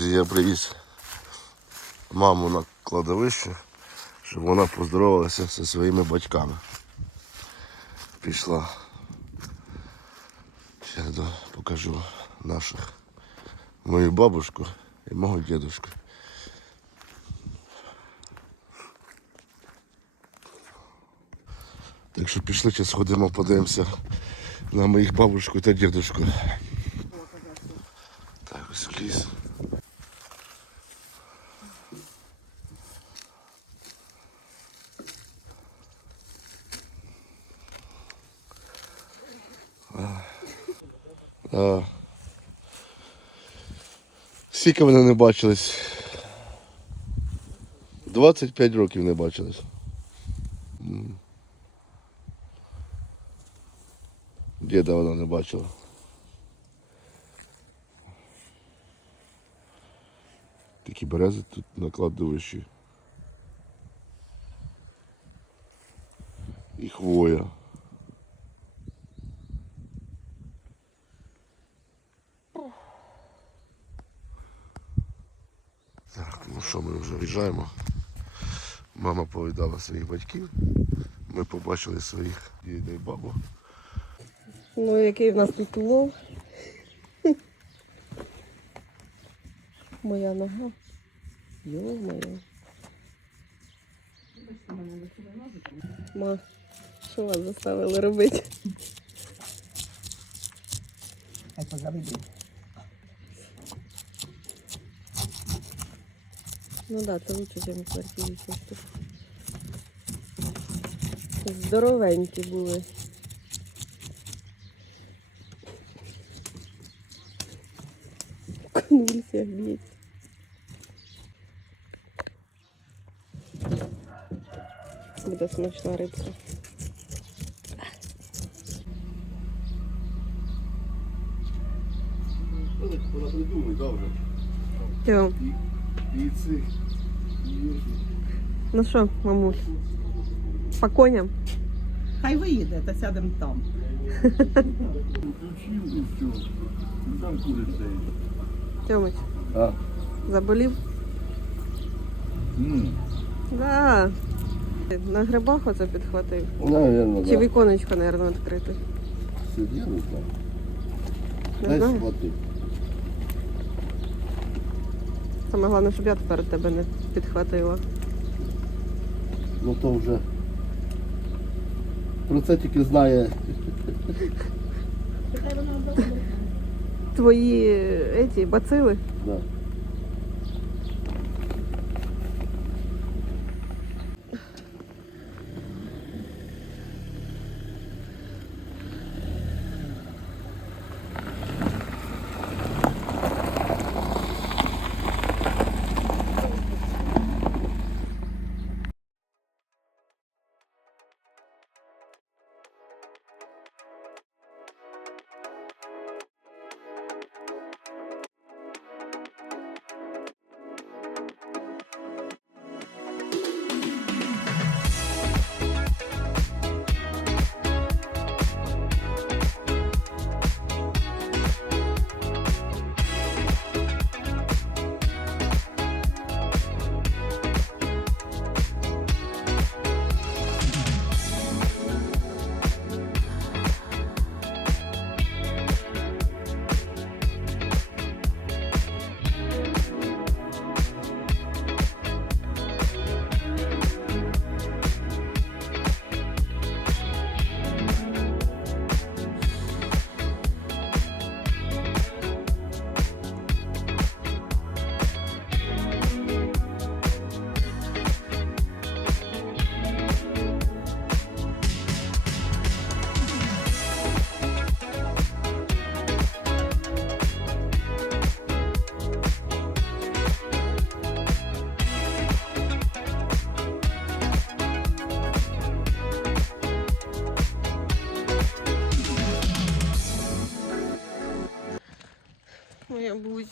Я привіз маму на кладовище, щоб вона поздоровалася зі своїми батьками. Пішла. Зараз покажу наших. Мою бабушку і мого дідушку. Так що пішли, зараз сходимо, подивимося на моїх бабушку та дідушку. Так, ось ліс. А. Скільки вони не бачились? 25 років не бачились. М. Діда вона не бачила. Такі берези тут на кладовищі. І хвоя. Так, ну що, ми вже в'їжджаємо. Мама повідала своїх батьків. Ми побачили своїх дідей і бабу. Ну, який в нас тут улов. Моя нога. Йо-моє. Ма, що вас заставили робити? Хай позаведу. Ну да, це лучше, ніж в квартирі чисто. Здоровенькі були. В конвульсіях б'ється. Буде смачна рибка. Вона придумає, добре. Ну що, мамуль? По коням? Хай виїде, та сядемо там. Включив і все. Там куриця. Тьомич, А? заболів? М. Да. На грибах оце підхватив. Наверно, Чи віконечко, мабуть, відкрите? Сидів, не знаю. Не знаю. Саме головне, щоб я тепер тебе не підхватила. Ну то вже. Про це тільки знає. Твої еті, бацили? Да.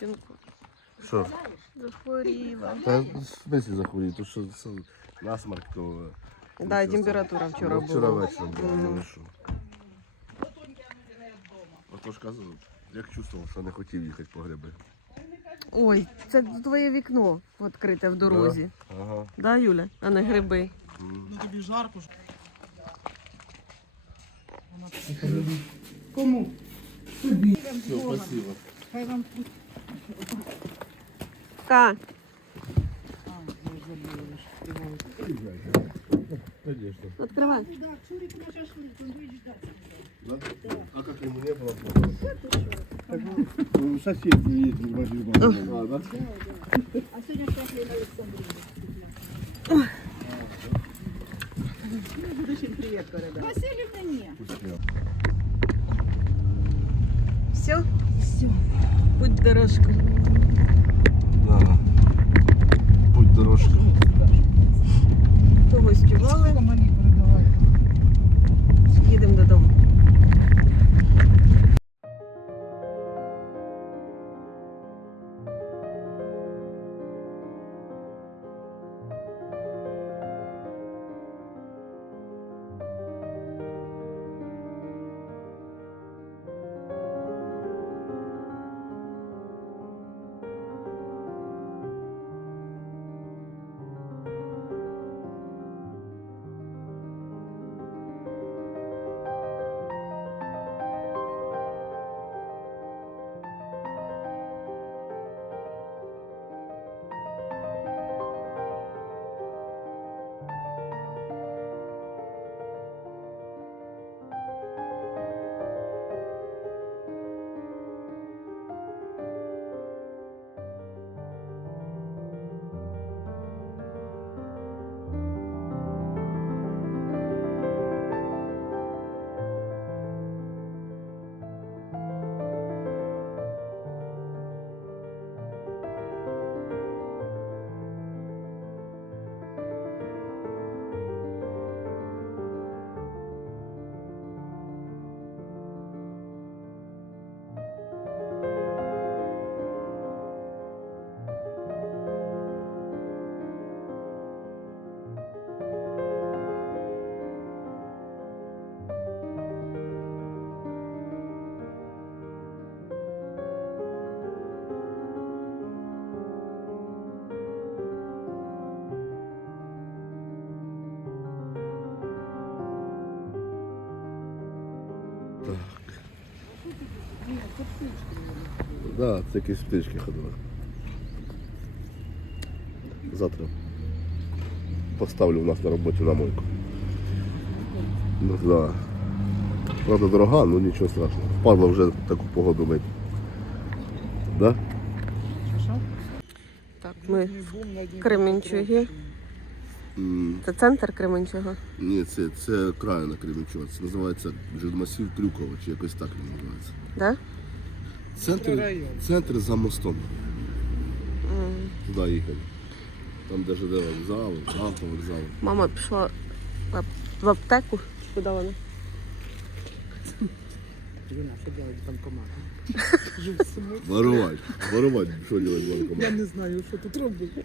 Бузинку. Що? Захворіла. Та в смислі захворів, то що це насмарк, то... Да, температура вчора Ну, була. Вчора вечором було, Мгм. не що. Ото ж казав, як чувствував, що не хотів їхати по гриби. Ой, це твоє вікно відкрите в дорозі. Ага. Да, Юля? А не гриби. Тобі жарко ж. Кому? Все, спасибо. Хай вам Ка. Открывай. Да, Чурик на шашлык, он будет ждать. Да? А как ему не было плохо? Соседи ездили в один А сегодня шашлык на Александре. Будущим привет, города. Васильевна не. Все? Все. Будь дорожка. Да. Путь дорожка. Погостювали. Їдемо додому. Да, це якісь птички ходили. Завтра поставлю в нас на роботі на мойку. Ну, да. Правда дорога, ну нічого страшного. Впадло вже таку погоду мить. Да? Так, ми в Кременчугі. Це центр Кременчуга. Ні, це, це країна Кременчуга. Це називається Джермасів Трюкова, чи якось так він називається. Да? Центр, центр за мостом. Туди їхали. Там де ЖД вокзал, автовокзал. Мама пішла в аптеку. Куди вона? Що робити банкомат? Воровать. Воровать, що робити Я не знаю, що тут робити.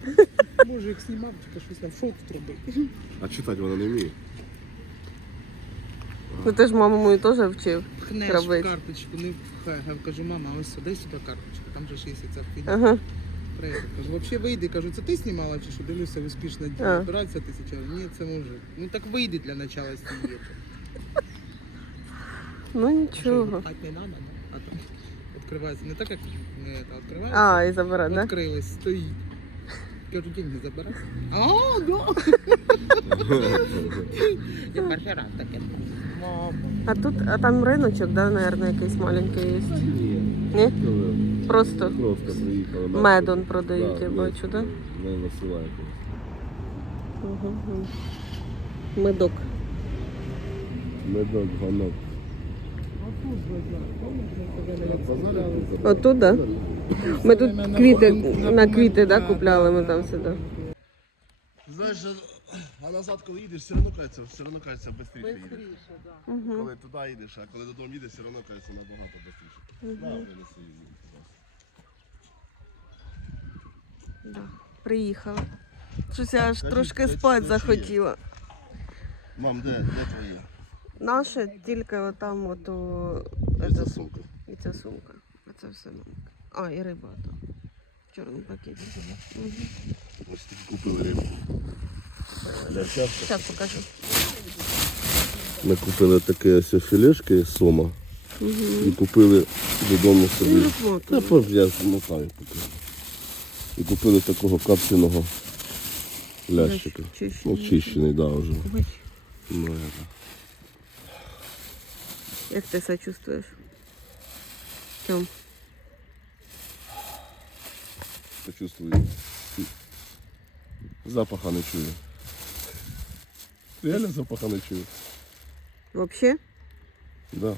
Може, як знімав, тільки щось там, що тут робити? А читати вона не вміє. Ну ти ж маму мою теж вчив. Кнеш в Робити. карточку, не впхай. Я кажу, мама, ось сюди сюди карточку, там же ж є ця фігня. Ага. Треба. Кажу, взагалі вийди, кажу, це ти знімала чи що? Дивлюся, успішно А. операція тисяча. Ні, це може. Ну так вийди для начала з цієї. Ну нічого. Так не треба, а там відкривається. Не так, як не та відкривається. А, і забирай, да? Відкрилась, стоїть. Кажу, деньги забирай. А, да. Я перший раз таке. А тут, а там риночок, да, наверное, якийсь маленький є. Ні? Просто Просто приїхали. медон продають, я бачу, да? Не насилає. Угу. Медок. Медок, ганок. Отут, да? Ми тут квіти, на квіти, да, купляли ми там сюди. Знаєш, а назад, коли їдеш, все одно кажеться, все одно кажеться, швидше їдеш. Угу. Коли туди їдеш, а коли додому їдеш, все одно кажеться набагато швидше. Да, сильно. Да. Приїхала. Щось я аж Скажіть, трошки це- спати це захотіла. Мам, де, де твоє? Наше тільки отам ото. Де ето, ця сумка? І ця сумка. А це все мамка. А, і риба там. в чорному пакеті. Ось такі купили рибу. Зараз покажу. Ми купили таке ось філешки із сома і купили додому собі. Ну, Та я мотаю поки. І купили такого капченого лящика. Ну, чищений, да, вже. Ну, это. Як ти себе чувствуєш? Тьом. Почувствую. Запаха не чую. Реально запаха не чую. Вообще? Да.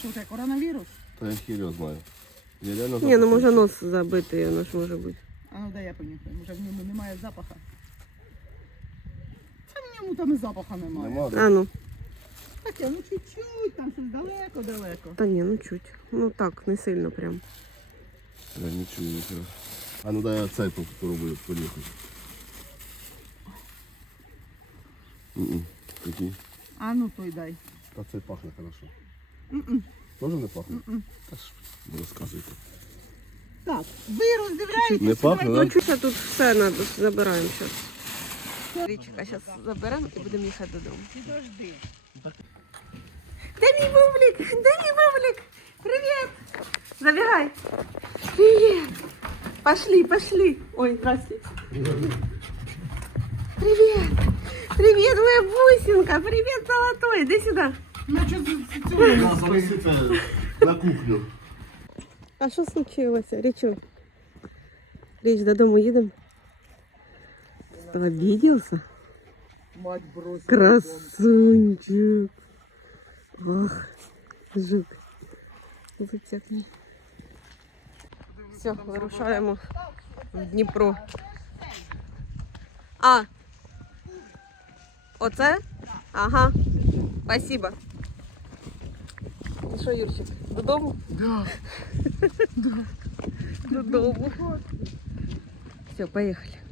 Що це, коронавірус? Та я хір його знаю. Я реально Ні, ну запаха може чую. нос забитий, воно ж може бути. А ну дай я понюхаю. Може в ньому немає запаха. Та в ньому там і запаха немає. Нема, да? А ну, Таке, ну чуть-чуть, там щось далеко-далеко. та ні, ну чуть. Ну так, не сильно прям. Я не чую нічого. А ну дай я цей попробую понюхати. М-м. А ну той дай. Та цей пахне хорошо. Тоже не пахне? Та ж ви розказуйте. Так, ви роздивляєтеся. Не пахне, да? чуть, тут все надо, забираємо зараз. Річка, зараз заберемо і будемо їхати додому. Підожди. Де мій бублик? Де мій бублик? Привіт! Забігай. Привіт! Пошли, пошли. Ой, здрасте. Привіт! Привіт, моя бусинка! Привіт, золотой! Іди сюди. Ну що з цього? Занесите на кухню. А що случилося, Річу? Річ, додому їдемо? Обиделся? Мать бросила. Красунчик. Ох, жук. Витяг мені. Все, вирушаємо в Дніпро. А. Оце? Ага. Спасибо. І що, Юрчик, додому? Да. Додому. Все, поїхали.